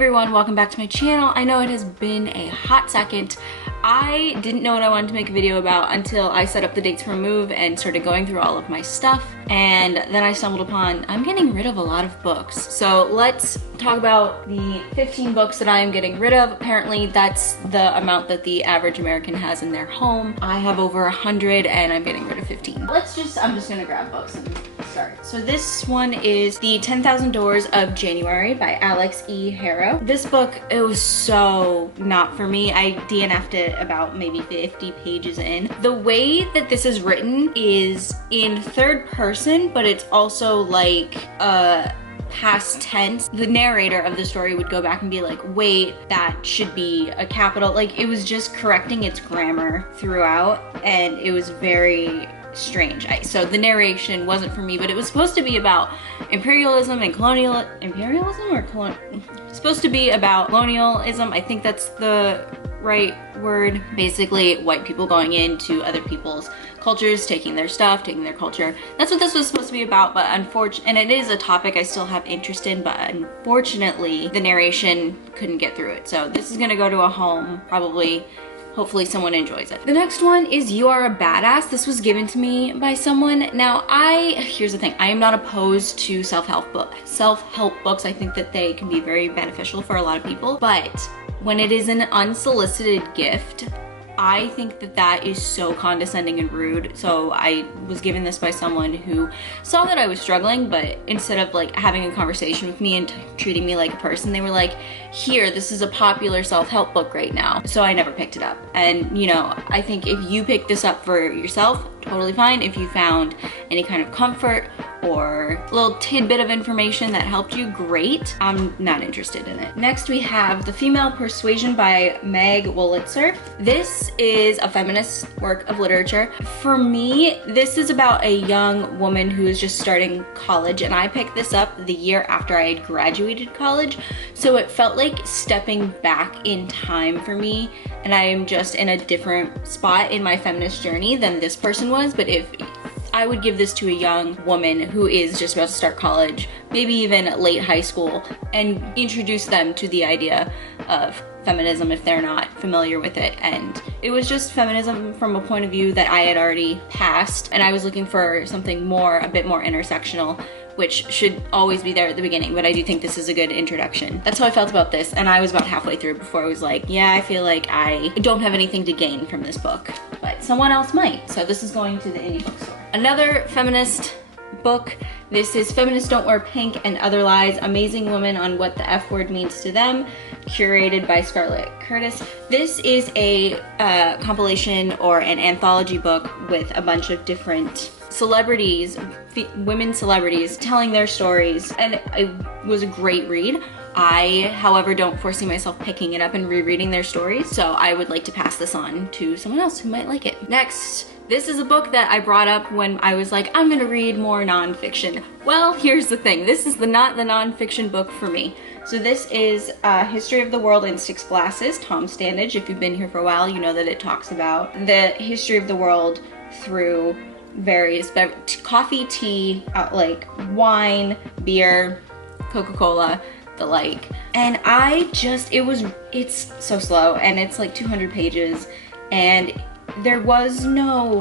everyone, welcome back to my channel. I know it has been a hot second. I didn't know what I wanted to make a video about until I set up the dates for a move and started going through all of my stuff, and then I stumbled upon I'm getting rid of a lot of books. So let's talk about the 15 books that I am getting rid of. Apparently that's the amount that the average American has in their home. I have over 100 and I'm getting rid of 15. I'm just gonna grab books and start. So this one is The 10,000 Doors of January by Alex E. Harrow. This book, it was so not for me. I DNF'd it about maybe 50 pages in. The way that this is written is in third person, but it's also like past tense. The narrator of the story would go back and be like, wait, that should be a capital. Like, it was just correcting its grammar throughout, and it was very strange. So the narration wasn't for me, but it was supposed to be about imperialism and supposed to be about colonialism. I think that's the right word. Basically, white people going into other people's cultures, taking their stuff, taking their culture. That's what this was supposed to be about, but and it is a topic I still have interest in, but unfortunately, the narration couldn't get through it. So this is gonna go to a home, probably. Hopefully someone enjoys it. The next one is You Are a Badass. This was given to me by someone. Now, here's the thing, I am not opposed to self-help books. I think that they can be very beneficial for a lot of people, but when it is an unsolicited gift, I think that that is so condescending and rude. So I was given this by someone who saw that I was struggling, but instead of like having a conversation with me and treating me like a person, they were like, here, this is a popular self-help book right now. So I never picked it up. And you know, I think if you pick this up for yourself, totally fine. If you found any kind of comfort or a little tidbit of information that helped you, great. I'm not interested in it. Next we have The Female Persuasion by Meg Wolitzer. This is a feminist work of literature. For me, this is about a young woman who is just starting college, and I picked this up the year after I had graduated college, so it felt like stepping back in time for me, and I am just in a different spot in my feminist journey than this person was. But if I would give this to a young woman who is just about to start college, maybe even late high school, and introduce them to the idea of feminism if they're not familiar with it. And it was just feminism from a point of view that I had already passed, and I was looking for something a bit more intersectional, which should always be there at the beginning, but I do think this is a good introduction. That's how I felt about this, and I was about halfway through before I was like, yeah, I feel like I don't have anything to gain from this book, but someone else might. So this is going to the indie bookstore. Another feminist book. This is Feminists Don't Wear Pink and Other Lies, Amazing Women on What the F Word Means to Them, curated by Scarlett Curtis. This is a compilation or an anthology book with a bunch of different celebrities, women celebrities, telling their stories, and it was a great read. I, however, don't foresee myself picking it up and rereading their stories, so I would like to pass this on to someone else who might like it. Next, this is a book that I brought up when I was like, I'm gonna read more nonfiction. Well, here's the thing, this is not the nonfiction book for me. So this is History of the World in 6 Glasses, Tom Standage. If you've been here for a while, you know that it talks about the history of the world through various coffee, tea, like wine, beer, Coca-Cola, the like. And it's so slow, and it's like 200 pages, and there was no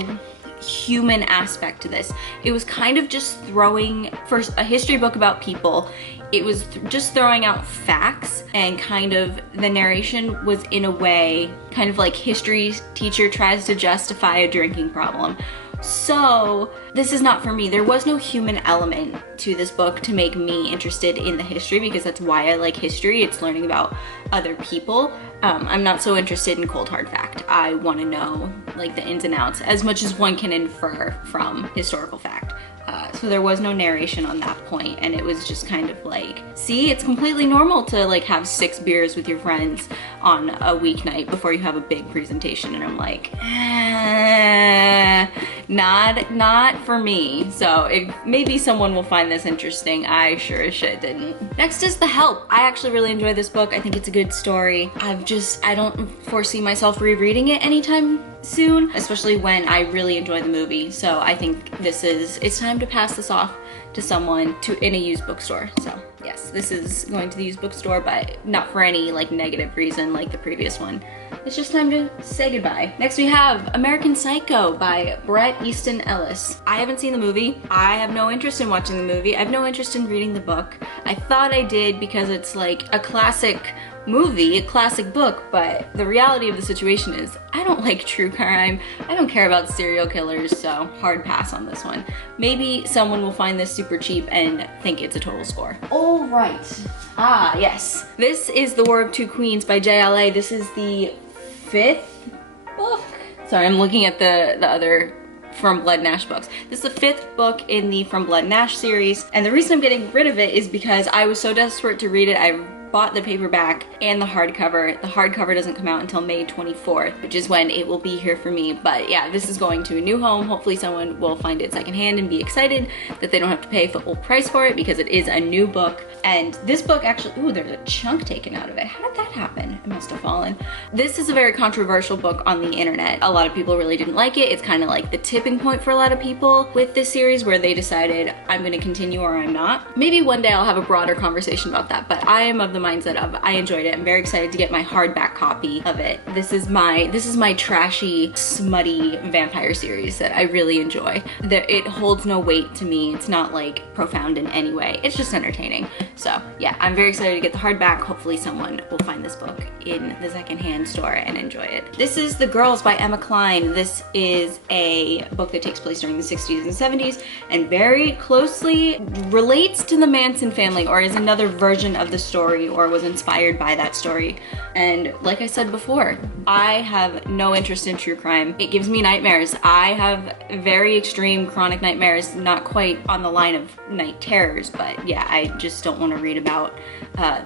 human aspect to this. It was kind of just throwing, for a history book about people, it was just throwing out facts, and kind of the narration was in a way kind of like history teacher tries to justify a drinking problem. So this is not for me. There was no human element to this book to make me interested in the history, because that's why I like history. It's learning about other people. I'm not so interested in cold hard fact. I want to know like the ins and outs as much as one can infer from historical fact. So there was no narration on that point, and it was just kind of like, see, it's completely normal to like have 6 beers with your friends on a weeknight before you have a big presentation, and I'm like, not for me. So if maybe someone will find this interesting, I sure as shit didn't. Next is The Help. I actually really enjoy this book. I think it's a good story. I don't foresee myself rereading it anytime soon, especially when I really enjoy the movie. So I think it's time to pass this off to someone in a used bookstore. So yeah. yes, this is going to the used bookstore, but not for any like negative reason like the previous one. It's just time to say goodbye. Next we have American Psycho by Bret Easton Ellis. I haven't seen the movie. I have no interest in watching the movie. I have no interest in reading the book. I thought I did because it's like a classic movie, a classic book, but the reality of the situation is I don't like true crime. I don't care about serial killers, so hard pass on this one. Maybe someone will find this super cheap and think it's a total score. All right. Ah, yes. This is The War of Two Queens by JLA. This is the 5th book. Sorry, I'm looking at the other From Blood and Ash books. This is the 5th book in the From Blood and Ash series, and the reason I'm getting rid of it is because I was so desperate to read it. I bought the paperback and the hardcover. The hardcover doesn't come out until May 24th, which is when it will be here for me. But yeah, this is going to a new home. Hopefully someone will find it secondhand and be excited that they don't have to pay full price for it because it is a new book. And this book actually, ooh, there's a chunk taken out of it. How did that happen? It must have fallen. This is a very controversial book on the internet. A lot of people really didn't like it. It's kind of like the tipping point for a lot of people with this series where they decided I'm going to continue or I'm not. Maybe one day I'll have a broader conversation about that, but I am of the mindset of I enjoyed it. I'm very excited to get my hardback copy of it. This is my trashy, smutty vampire series that I really enjoy. It holds no weight to me. It's not like profound in any way. It's just entertaining. So yeah, I'm very excited to get the hardback. Hopefully someone will find this book in the secondhand store and enjoy it. This is The Girls by Emma Cline. This is a book that takes place during the 60s and 70s and very closely relates to the Manson family, or is another version of the story, or was inspired by that story. And like I said before, I have no interest in true crime. It gives me nightmares. I have very extreme chronic nightmares, not quite on the line of night terrors, but yeah, I just don't want to read about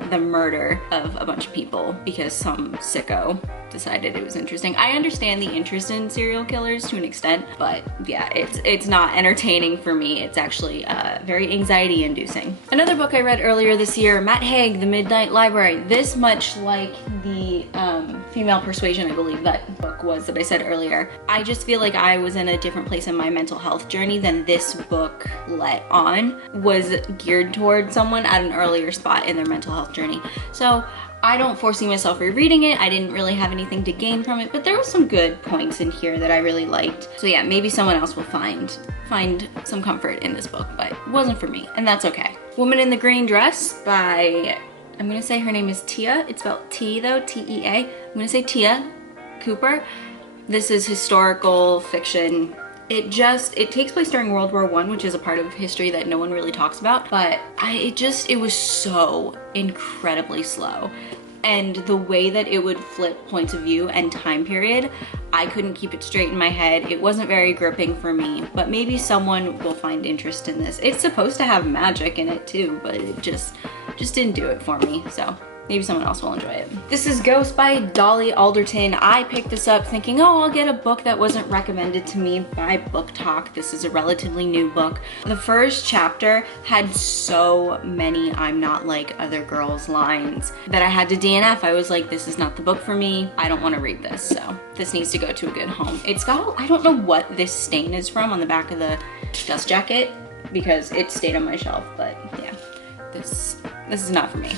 the murder of a bunch of people because some sicko decided it was interesting. I understand the interest in serial killers to an extent, but yeah, it's not entertaining for me. It's actually very anxiety inducing. Another book I read earlier this year, Matt Haig, The Midnight Library. This, much like the Female Persuasion, I believe that book was that I said earlier, I just feel like I was in a different place in my mental health journey than this book let on, was geared towards someone at an earlier spot in their mental health journey. So I don't foresee myself rereading it. I didn't really have anything to gain from it, but there were some good points in here that I really liked. So yeah, maybe someone else will find some comfort in this book, but it wasn't for me, and that's okay. Woman in the Green Dress by, I'm gonna say her name is Tia. It's spelled T though, T-E-A. I'm gonna say Tia Cooper. This is historical fiction. It takes place during World War I, which is a part of history that no one really talks about, but it was so incredibly slow. And the way that it would flip points of view and time period, I couldn't keep it straight in my head. It wasn't very gripping for me, but maybe someone will find interest in this. It's supposed to have magic in it too, but it just didn't do it for me, so maybe someone else will enjoy it. This is Ghost by Dolly Alderton. I picked this up thinking, oh, I'll get a book that wasn't recommended to me by Book Talk. This is a relatively new book. The first chapter had so many I'm not like other girls lines that I had to DNF. I was like, this is not the book for me. I don't want to read this, so this needs to go to a good home. It's got, I don't know what this stain is from on the back of the dust jacket because it stayed on my shelf, but yeah, this is not for me.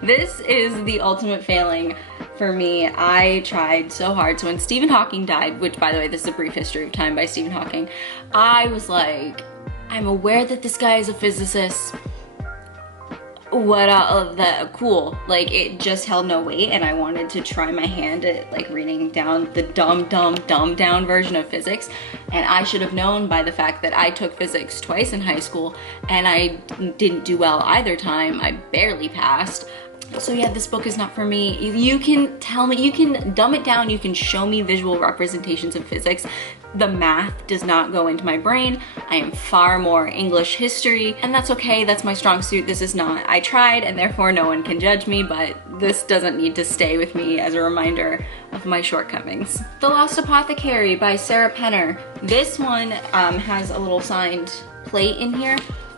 This is the ultimate failing for me. I tried so hard. So when Stephen Hawking died, which by the way, this is a brief history of time by Stephen Hawking, I was like, I'm aware that this guy is a physicist. Cool. Like, it just held no weight, and I wanted to try my hand at like reading down the dumbed down version of physics. And I should have known by the fact that I took physics twice in high school and I didn't do well either time. I barely passed. So yeah, this book is not for me. You can tell me, you can dumb it down, you can show me visual representations of physics. The math does not go into my brain. I am far more English history, and that's okay, that's my strong suit. This is not. I tried, and therefore no one can judge me, but this doesn't need to stay with me as a reminder of my shortcomings. The Lost Apothecary by Sarah Penner. This one has a little signed plate in here.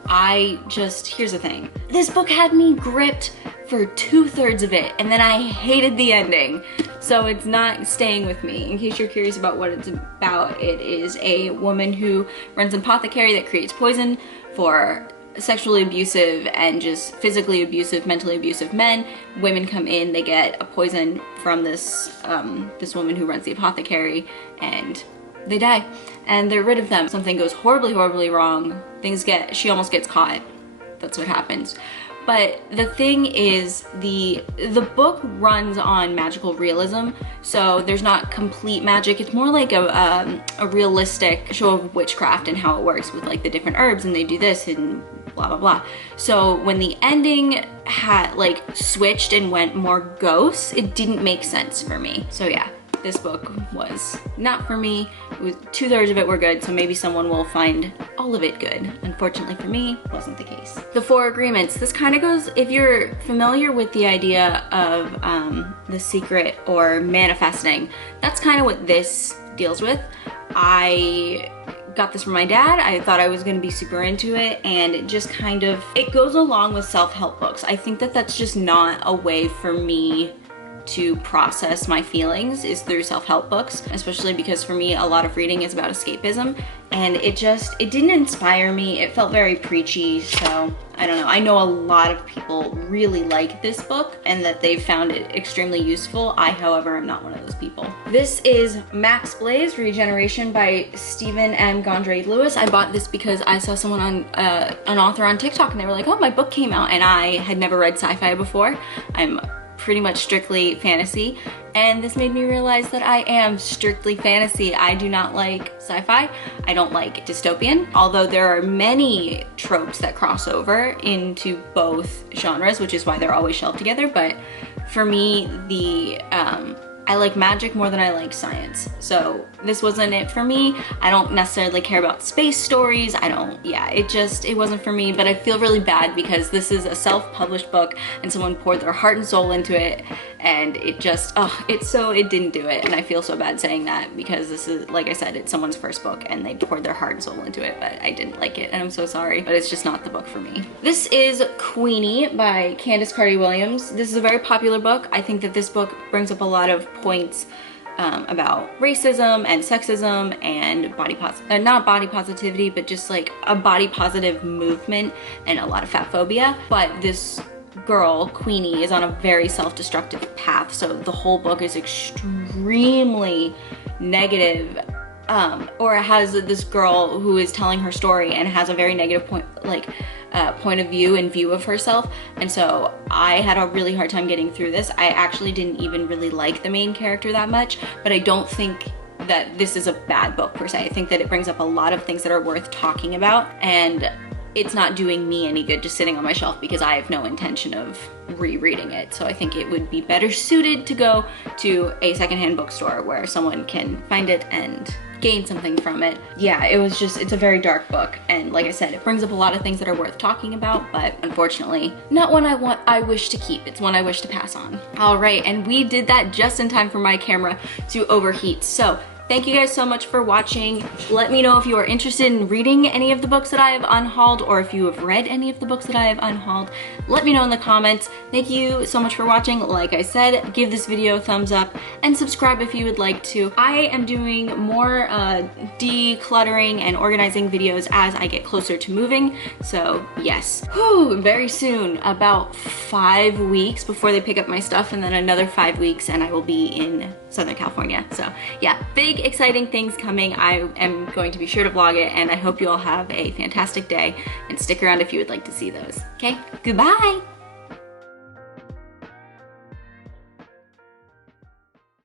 Here's the thing. This book had me gripped for 2/3 of it, and then I hated the ending. So it's not staying with me. In case you're curious about what it's about, it is a woman who runs an apothecary that creates poison for sexually abusive and just physically abusive, mentally abusive men. Women come in, they get a poison from this this woman who runs the apothecary, and they die, and they're rid of them. Something goes horribly, horribly wrong. She almost gets caught. That's what happens. But the thing is, the book runs on magical realism, so there's not complete magic. It's more like a realistic show of witchcraft and how it works with like the different herbs, and they do this and blah blah blah. So when the ending had like switched and went more ghosts, it didn't make sense for me. So yeah, this book was not for me. It was 2/3 of it were good, so maybe someone will find all of it good. Unfortunately for me, wasn't the case. The Four Agreements. This kind of goes, if you're familiar with the idea of The Secret or manifesting, that's kind of what this deals with. I got this from my dad. I thought I was going to be super into it, and it just kind of, it goes along with self-help books. I think that that's just not a way for me to process my feelings, is through self-help books, especially because for me a lot of reading is about escapism, and it didn't inspire me. It felt very preachy, so I don't know. I know a lot of people really like this book and that they've found it extremely useful. I, however, am not one of those people. This is Max Blaze, Regeneration by Stephen M. Gondry Lewis. I bought this because I saw someone on an author on TikTok, and they were like, oh, my book came out, and I had never read sci-fi before. I'm pretty much strictly fantasy, and this made me realize that I am strictly fantasy. I do not like sci-fi. I don't like dystopian, although there are many tropes that cross over into both genres, which is why they're always shelved together. But for me, I like magic more than I like science. So this wasn't it for me. I don't necessarily care about space stories. It wasn't for me, but I feel really bad because this is a self-published book and someone poured their heart and soul into it, and it just, it didn't do it. And I feel so bad saying that because this is, like I said, it's someone's first book and they poured their heart and soul into it, but I didn't like it, and I'm so sorry, but it's just not the book for me. This is Queenie by Candace Carty-Williams. This is a very popular book. I think that this book brings up a lot of points about racism and sexism and not body positivity, but just like a body positive movement and a lot of fat phobia. But this girl, Queenie, is on a very self-destructive path, so the whole book is extremely negative. Or it has this girl who is telling her story and has a very negative point of view and view of herself, and so I had a really hard time getting through this. I actually didn't even really like the main character that much, but I don't think that this is a bad book per se. I think that it brings up a lot of things that are worth talking about, and it's not doing me any good just sitting on my shelf because I have no intention of rereading it. So I think it would be better suited to go to a secondhand bookstore where someone can find it and gain something from it. Yeah, it's a very dark book, and like I said, it brings up a lot of things that are worth talking about, but unfortunately not one I wish to keep. It's one I wish to pass on. All right, and we did that just in time for my camera to overheat. So thank you guys so much for watching. Let me know if you are interested in reading any of the books that I have unhauled, or if you have read any of the books that I have unhauled. Let me know in the comments. Thank you so much for watching. Like I said, give this video a thumbs up and subscribe if you would like to. I am doing more decluttering and organizing videos as I get closer to moving. So yes, very soon, about 5 weeks before they pick up my stuff, and then another 5 weeks and I will be in Southern California. So yeah, big exciting things coming. I am going to be sure to vlog it, and I hope you all have a fantastic day, and stick around if you would like to see those. Okay, goodbye.